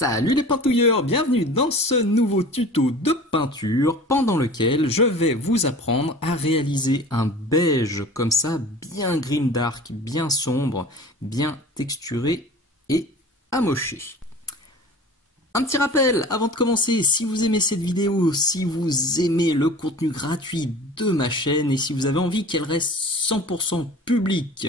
Salut les peintouilleurs, bienvenue dans ce nouveau tuto de peinture pendant lequel je vais vous apprendre à réaliser un beige comme ça, bien grimdark, bien sombre, bien texturé et amoché. Un petit rappel avant de commencer, si vous aimez cette vidéo, si vous aimez le contenu gratuit de ma chaîne et si vous avez envie qu'elle reste 100% publique,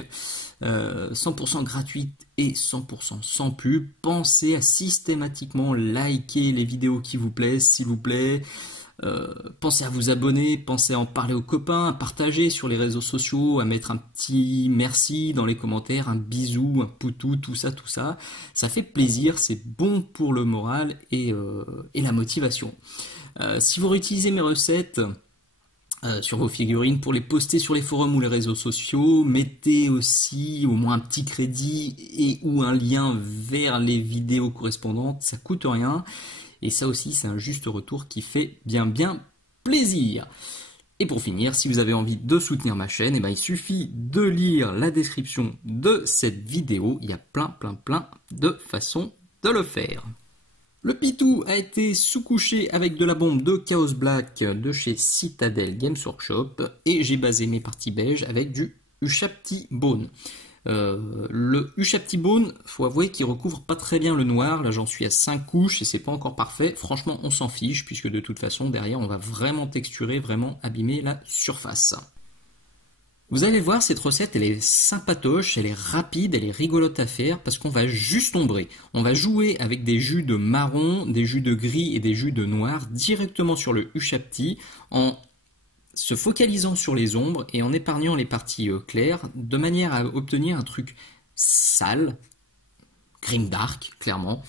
100% gratuite et 100% sans pub, pensez à systématiquement liker les vidéos qui vous plaisent, s'il vous plaît. Pensez à vous abonner, pensez à en parler aux copains, à partager sur les réseaux sociaux, à mettre un petit merci dans les commentaires, un bisou, un poutou, tout ça. Ça fait plaisir, c'est bon pour le moral et la motivation. Si vous réutilisez mes recettes sur vos figurines pour les poster sur les forums ou les réseaux sociaux, mettez aussi au moins un petit crédit et ou un lien vers les vidéos correspondantes, ça coûte rien. Et ça aussi, c'est un juste retour qui fait bien plaisir. Et pour finir, si vous avez envie de soutenir ma chaîne, il suffit de lire la description de cette vidéo. Il y a plein de façons de le faire. Le pitou a été sous-couché avec de la bombe de Chaos Black de chez Citadel Games Workshop. Et j'ai basé mes parties beige avec du Ushabti Bone. Le Ushabti Bone, faut avouer qu'il recouvre pas très bien le noir. Là j'en suis à 5 couches et c'est pas encore parfait. Franchement on s'en fiche puisque de toute façon derrière on va vraiment texturer, vraiment abîmer la surface. Vous allez voir, cette recette elle est sympatoche, elle est rapide, elle est rigolote à faire parce qu'on va juste ombrer. On va jouer avec des jus de marron, des jus de gris et des jus de noir directement sur le Ushabti en se focalisant sur les ombres et en épargnant les parties claires, de manière à obtenir un truc sale, grimdark, clairement,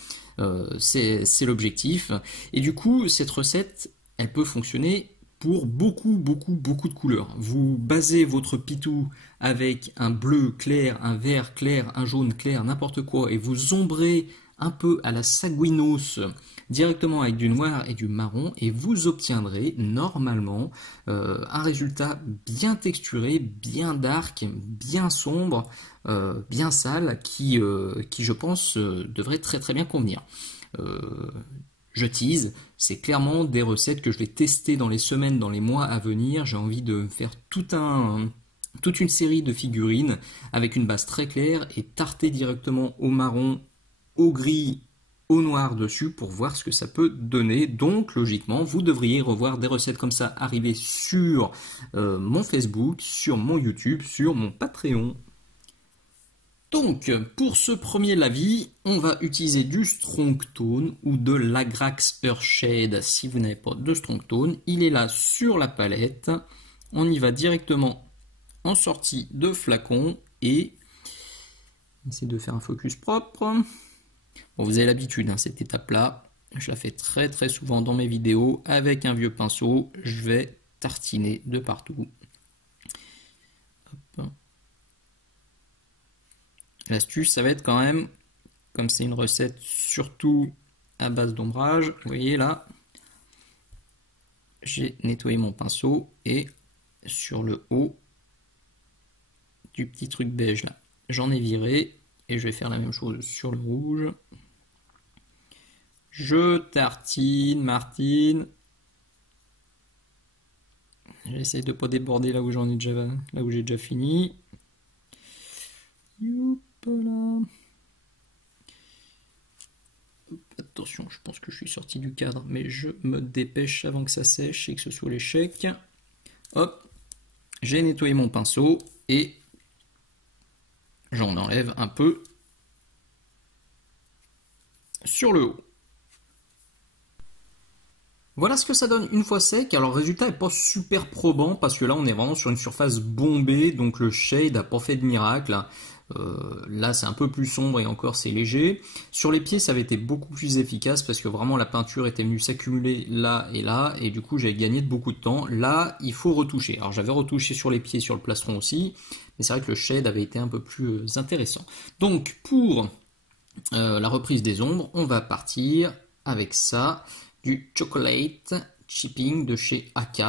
c'est l'objectif. Et du coup, cette recette, elle peut fonctionner pour beaucoup de couleurs. Vous basez votre pitou avec un bleu clair, un vert clair, un jaune clair, n'importe quoi, et vous ombrez un peu à la Sanguinos directement avec du noir et du marron et vous obtiendrez normalement un résultat bien texturé, bien dark, bien sombre, bien sale qui je pense devrait très bien convenir. Je tease, c'est clairement des recettes que je vais tester dans les semaines, dans les mois à venir. J'ai envie de faire toute une série de figurines avec une base très claire et tarter directement au marron, au gris, au noir dessus pour voir ce que ça peut donner. Donc logiquement vous devriez revoir des recettes comme ça arriver sur mon Facebook, sur mon YouTube, sur mon Patreon. Donc pour ce premier lavis, on va utiliser du Strong Tone ou de l'Agrax Earthshade. Si vous n'avez pas de Strong Tone, il est là sur la palette. On y va directement en sortie de flacon et essayer de faire un focus propre. Bon, vous avez l'habitude, cette étape-là, je la fais très souvent dans mes vidéos avec un vieux pinceau. Je vais tartiner de partout. L'astuce, ça va être quand même, comme c'est une recette surtout à base d'ombrage, vous voyez là, j'ai nettoyé mon pinceau et sur le haut du petit truc beige là, j'en ai viré et je vais faire la même chose sur le rouge. Je tartine, martine. J'essaie de ne pas déborder là où j'ai déjà fini. Youpala. Attention, je pense que je suis sorti du cadre, mais je me dépêche avant que ça sèche et que ce soit l'échec. Hop, j'ai nettoyé mon pinceau et j'en enlève un peu sur le haut. Voilà ce que ça donne une fois sec. Alors le résultat n'est pas super probant parce que là on est vraiment sur une surface bombée, donc le shade n'a pas fait de miracle. Là c'est un peu plus sombre et encore c'est léger. Sur les pieds ça avait été beaucoup plus efficace parce que vraiment la peinture était venue s'accumuler là et du coup j'avais gagné de beaucoup de temps. Là il faut retoucher. Alors j'avais retouché sur les pieds, sur le plastron aussi, mais c'est vrai que le shade avait été un peu plus intéressant. Donc pour la reprise des ombres, on va partir avec ça. Du Chocolate Chipping de chez AK.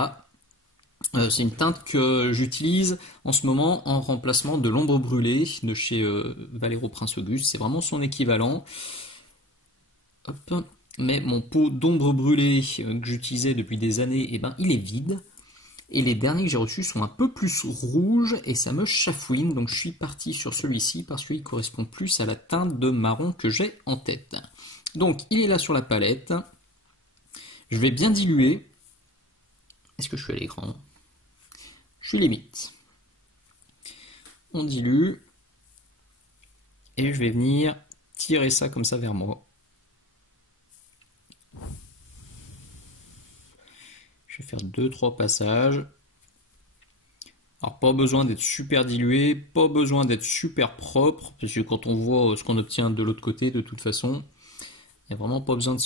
C'est une teinte que j'utilise en ce moment en remplacement de l'ombre brûlée de chez Valero Prince Auguste. C'est vraiment son équivalent. Hop. Mais mon pot d'ombre brûlée que j'utilisais depuis des années, eh ben, il est vide. Et les derniers que j'ai reçus sont un peu plus rouges et ça me chafouine. Donc je suis parti sur celui-ci parce qu'il correspond plus à la teinte de marron que j'ai en tête. Donc il est là sur la palette. Je vais bien diluer. Est-ce que je suis à l'écran? Je suis limite. On dilue. Et je vais venir tirer ça comme ça vers moi. Je vais faire 2-3 passages. Alors pas besoin d'être super dilué, pas besoin d'être super propre, parce que quand on voit ce qu'on obtient de l'autre côté, de toute façon, il n'y a vraiment pas besoin de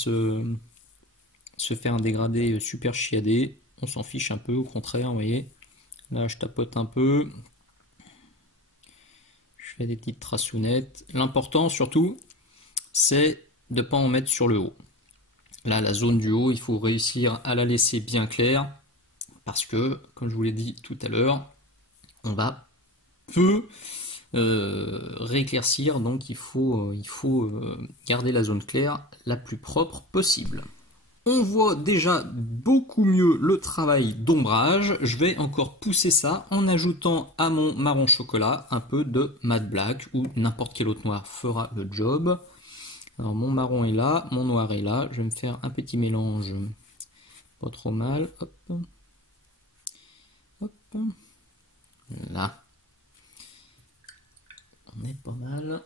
se faire un dégradé super chiadé. On s'en fiche un peu, au contraire, vous voyez. Là, je tapote un peu. Je fais des petites tracounettes. L'important, surtout, c'est de ne pas en mettre sur le haut. Là, la zone du haut, il faut réussir à la laisser bien claire, parce que, comme je vous l'ai dit tout à l'heure, on va peu rééclaircir, donc il faut garder la zone claire la plus propre possible. On voit déjà beaucoup mieux le travail d'ombrage. Je vais encore pousser ça en ajoutant à mon marron chocolat un peu de matte black ou n'importe quel autre noir fera le job. Alors mon marron est là, mon noir est là. Je vais me faire un petit mélange pas trop mal. Hop. Hop. Là. On est pas mal.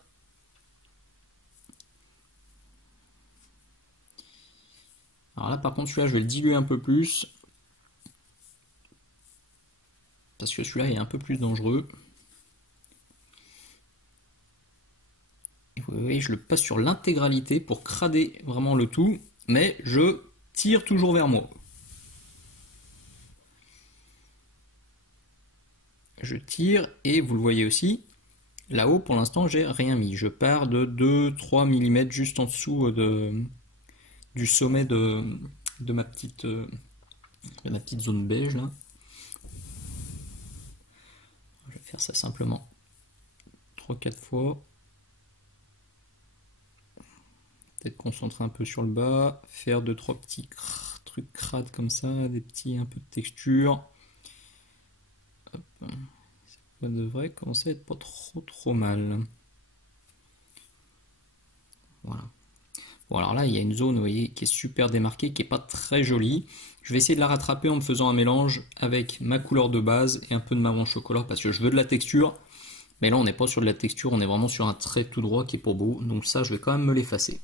Alors là par contre celui-là je vais le diluer un peu plus. Parce que celui-là est un peu plus dangereux. Et vous voyez, je le passe sur l'intégralité pour crader vraiment le tout. Mais je tire toujours vers moi. Je tire et vous le voyez aussi. Là-haut pour l'instant j'ai rien mis. Je pars de 2-3 mm juste en dessous du sommet de ma petite zone beige là. Je vais faire ça simplement 3-4 fois. Peut-être concentrer un peu sur le bas, faire 2-3 petits trucs crades comme ça, des petits un peu de texture. Hop. Ça devrait commencer à être pas trop mal. Voilà. Bon alors là il y a une zone vous voyez, qui est super démarquée, qui est pas très jolie. Je vais essayer de la rattraper en me faisant un mélange avec ma couleur de base et un peu de marron chocolat parce que je veux de la texture. Mais là on n'est pas sur de la texture, on est vraiment sur un trait tout droit qui est pas beau. Donc ça je vais quand même me l'effacer.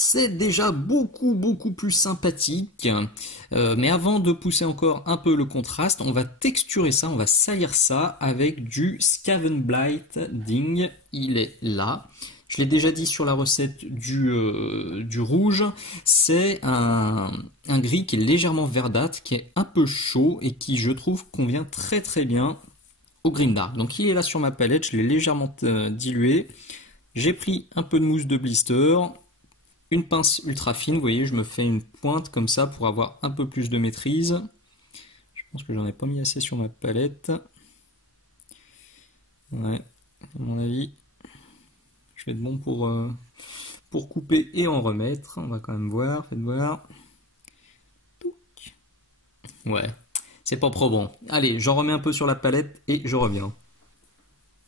C'est déjà beaucoup plus sympathique. Mais avant de pousser encore un peu le contraste, on va texturer ça, on va salir ça avec du Skaven Blight Ding. Il est là. Je l'ai déjà dit sur la recette du rouge. C'est un gris qui est légèrement verdâtre, qui est un peu chaud et qui, je trouve, convient très bien au Grimdark. Donc il est là sur ma palette, je l'ai légèrement dilué. J'ai pris un peu de mousse de blister. Une pince ultra fine, vous voyez, je me fais une pointe comme ça pour avoir un peu plus de maîtrise. Je pense que j'en ai pas mis assez sur ma palette. Ouais, à mon avis, je vais être bon pour couper et en remettre. On va quand même voir, faites voir. Ouais, c'est pas trop bon. Allez, j'en remets un peu sur la palette et je reviens.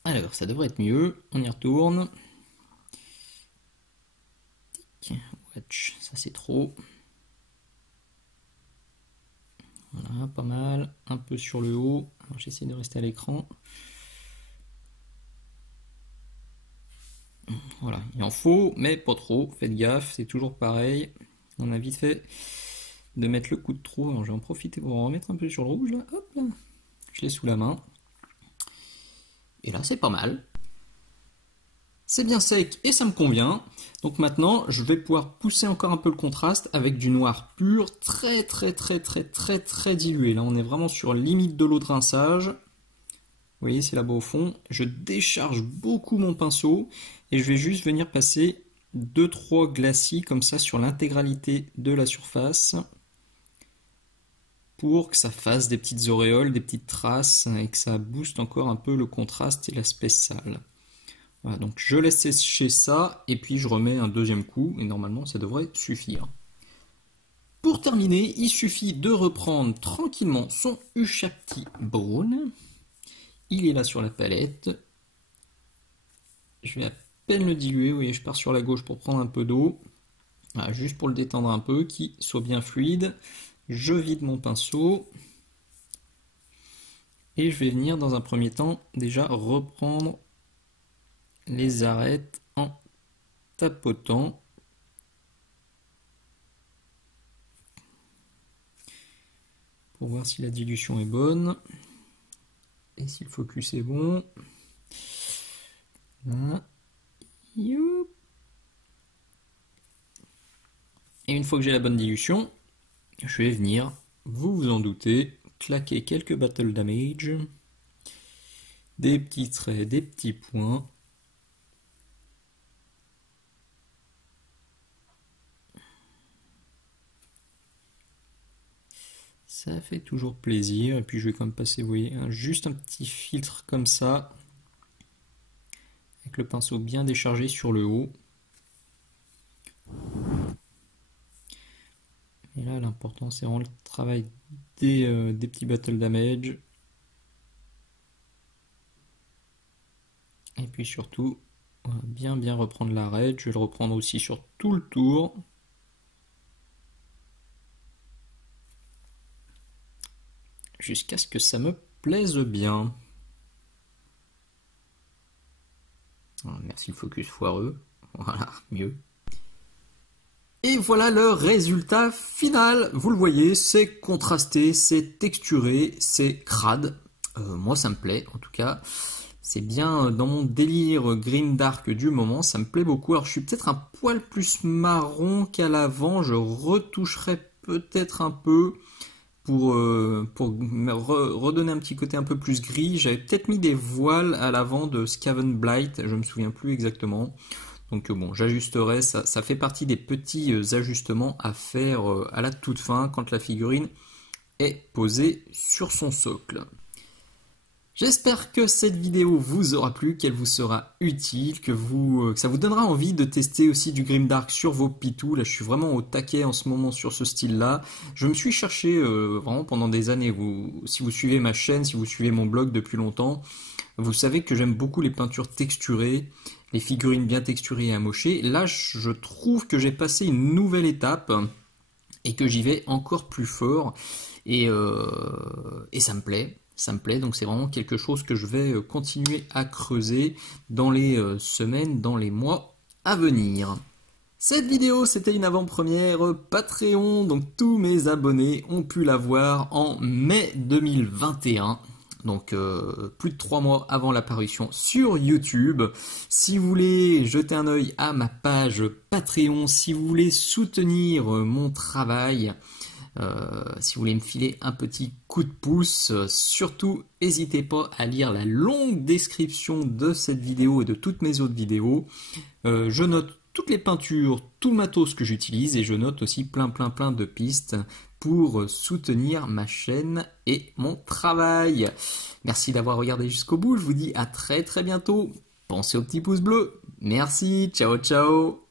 Alors, ça devrait être mieux. On y retourne. Watch, ça c'est trop. Voilà, pas mal. Un peu sur le haut. J'essaie de rester à l'écran. Voilà, il en faut, mais pas trop. Faites gaffe, c'est toujours pareil. On a vite fait de mettre le coup de trop. Alors je vais en profiter pour en remettre un peu sur le rouge. Là. Hop, là. Je l'ai sous la main. Et là, c'est pas mal. C'est bien sec et ça me convient. Donc maintenant, je vais pouvoir pousser encore un peu le contraste avec du noir pur, très dilué. Là, on est vraiment sur la limite de l'eau de rinçage. Vous voyez, c'est là-bas au fond. Je décharge beaucoup mon pinceau et je vais juste venir passer 2-3 glacis comme ça sur l'intégralité de la surface pour que ça fasse des petites auréoles, des petites traces et que ça booste encore un peu le contraste et l'aspect sale. Voilà, donc je laisse sécher ça et puis je remets un deuxième coup et normalement ça devrait suffire. Pour terminer, il suffit de reprendre tranquillement son Ushapti Brown. Il est là sur la palette. Je vais à peine le diluer, vous voyez, je pars sur la gauche pour prendre un peu d'eau. Voilà, juste pour le détendre un peu, qu'il soit bien fluide. Je vide mon pinceau. Et je vais venir dans un premier temps déjà reprendre les arêtes en tapotant. Pour voir si la dilution est bonne. Et si le focus est bon. Voilà. Et une fois que j'ai la bonne dilution, je vais venir, vous vous en doutez, claquer quelques battle damage, des petits traits, des petits points. Ça fait toujours plaisir. Et puis je vais quand même passer, vous voyez, juste un petit filtre comme ça, avec le pinceau bien déchargé sur le haut. Et là, l'important, c'est vraiment le travail des petits battle damage. Et puis surtout, bien reprendre l'arête. Je vais le reprendre aussi sur tout le tour. Jusqu'à ce que ça me plaise bien. Merci le focus foireux. Voilà, mieux. Et voilà le résultat final. Vous le voyez, c'est contrasté, c'est texturé, c'est crade. Moi, ça me plaît, en tout cas. C'est bien dans mon délire grimdark du moment, ça me plaît beaucoup. Alors, je suis peut-être un poil plus marron qu'à l'avant. Je retoucherai peut-être un peu pour redonner un petit côté un peu plus gris. J'avais peut-être mis des voiles à l'avant de Skaven Blight, je me souviens plus exactement. Donc bon, j'ajusterai, ça fait partie des petits ajustements à faire à la toute fin quand la figurine est posée sur son socle. J'espère que cette vidéo vous aura plu, qu'elle vous sera utile, que ça vous donnera envie de tester aussi du grimdark sur vos pitous. Là, je suis vraiment au taquet en ce moment sur ce style-là. Je me suis cherché vraiment pendant des années. Si vous suivez ma chaîne, si vous suivez mon blog depuis longtemps, vous savez que j'aime beaucoup les peintures texturées, les figurines bien texturées et amochées. Là, je trouve que j'ai passé une nouvelle étape et que j'y vais encore plus fort. Et ça me plaît. Ça me plaît, donc c'est vraiment quelque chose que je vais continuer à creuser dans les semaines, dans les mois à venir. Cette vidéo, c'était une avant-première Patreon, donc tous mes abonnés ont pu la voir en mai 2021. Donc plus de 3 mois avant l'apparition sur YouTube. Si vous voulez jeter un œil à ma page Patreon, si vous voulez soutenir mon travail, si vous voulez me filer un petit coup de pouce, surtout n'hésitez pas à lire la longue description de cette vidéo et de toutes mes autres vidéos. Je note toutes les peintures, tout le matos que j'utilise et je note aussi plein de pistes pour soutenir ma chaîne et mon travail. Merci d'avoir regardé jusqu'au bout, je vous dis à très bientôt. Pensez au petit pouce bleu. Merci, ciao ciao.